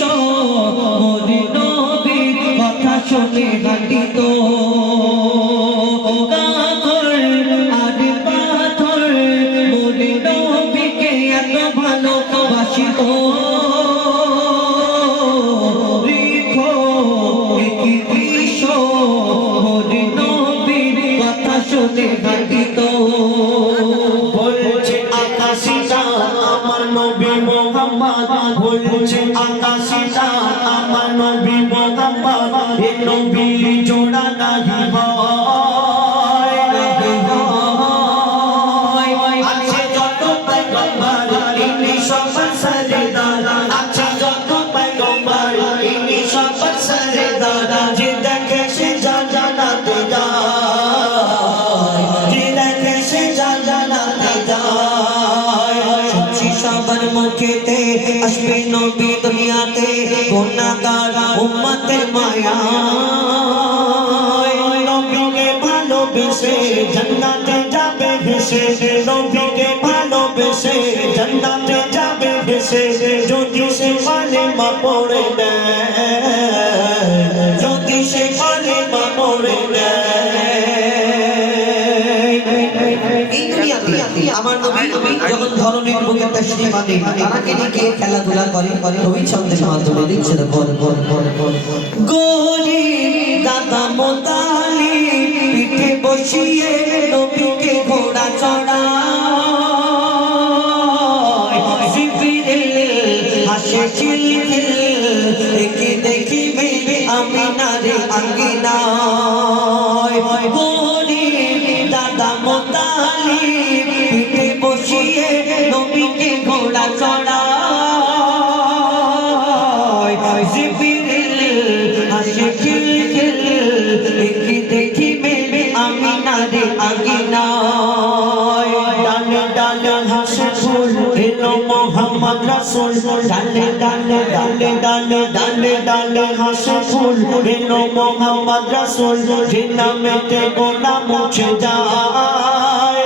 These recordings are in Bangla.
বিশ্ব মোর নবীর কথা শুনে হাঁটিত কাকর আর পাথর মোর নবীকে এত ভালোবাসিত রেখো কি বিশ্ব মোর নবীর কথা শুনে হাঁটিত বলছে আকাশিটা আমার নবী মুহাম্মদ বলছে আকাশিটা আমার নবী মুহাম্মদ এ নবী জোড়া নাহি হয় আছে যত পয়গম্বর ইনি সবার সরদার আছে যত পয়গম্বর ইনি সবার সরদার যে দেখে সে জান্নাতে যায় যে দেখে সে জান্নাতে যায় সবার মুখেতে আসবে নবী দুনিয়াতে গুনাহগার উম্মতের মায়া নবীকে ভালোবেসে জান্নাতে যাবে ভেসে নবীকে ভালোবেসে জান্নাতে যাবে ভেসে যদি সে কালেমা পড়ে নেয় যদি সে কালেমা পড়ে আমার নবী যখন ধরনের বুকে তাশরীফ আনে তারাকে নিয়ে খেলাধুলা করে কবি ছন্দের মাধ্যমে লিখছে গোরি দাদা মোতালি পিঠে বসিয়ে নবীকে ঘোড়া চড়ায় জিবরিল হাসে খিলখিল দেখি দেখিবে আমিনারে আঙ্গিনায় গোরি দাদা মোতালি পিঠে বসিয়ে নবীকে ঘোড়া চড়ায় জিবরিল হাসে খিলখিল দেখি দেখিবে আমিনারে আঙ্গিনায় ডালে ডালে হাসে ফুল এলো মোহাম্মদ রাসূল ডালে ডালে ডালে ডালে ডালে ডালে হাসে ফুল এলো মোহাম্মদ রাসূল যে নামেতে গোনাহ মুছে যায়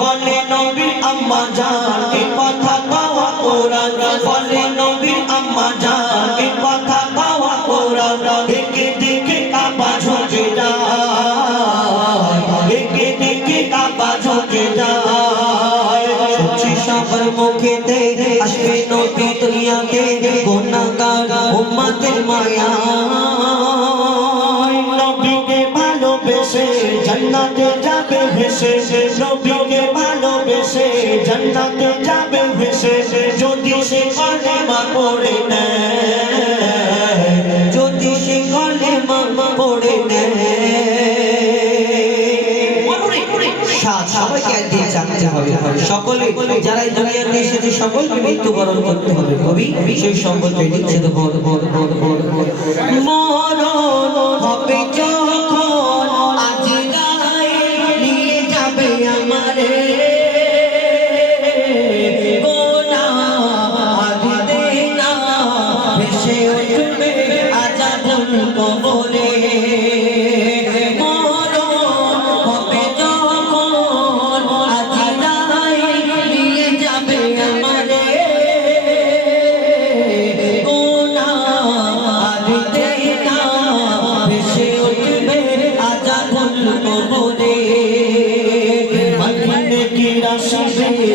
বলে নবীর আম্মা জান এ কথা পাওয়া কোরআন বলে নবীর আম্মা জান এ কথা পাওয়া কোরআন দেখে দেখে কাবা ঝুঁকে যায় দেখে দেখে কাবা ঝুঁকে যায় সবার মুখেতে আসবে নবী দুনিয়াতে গুনাহগার উম্মতের মায়া নবীকে ভালোবেসে জান্নাতে যাবে ভেসে নবীকে ভালোবেসে জান্নাতে যাবে ভেসে যদি সে কালেমা পড়ে নেয় যদি সে কালেমা পড়ে নেয় সবাইকে একদিন জানতে হবে সকলে যারা এই দুনিয়াতে এসেছে সকলকে মৃত্যুবরণ করতে হবে কবি সেই সম্পর্কে লিখছে মরণ হবে যখন আজরাইল নিয়ে যাবে আমারে গোনাহ আদিতে না ভেসে উঠবে আযাবুল কবরে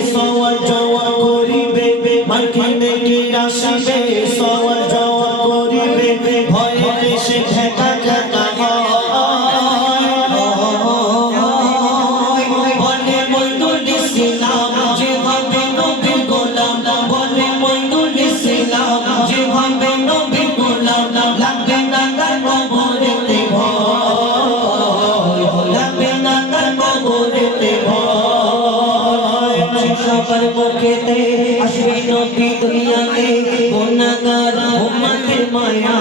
সওয়াল জওয়াব করিবে মার্কিনে কি আসবে সওয়াল জওয়াব করিবে ভয়ে দেশে ঠেকা ঠেকা বলে মইনুল ইসলাম যেভাবে নবীর গোলাম বলে মইনুল ইসলাম যেভাবে নবীর গোলাম লাগবে না তার কবরেতে ভয় লাগবে না তার কবরেতে ভয় সবার মুখেতে আসবে নবী দুনিয়াতে গুনাহগার উম্মতের মায়া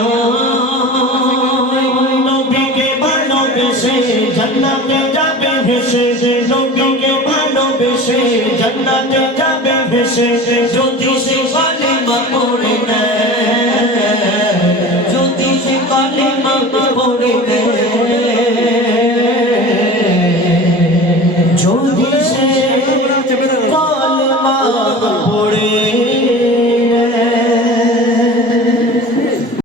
নবীকে ভালোবেসে জান্নাতে যাবে ভেসে নবীকে ভালোবেসে জান্নাতে যাবে ভেসে যদি সে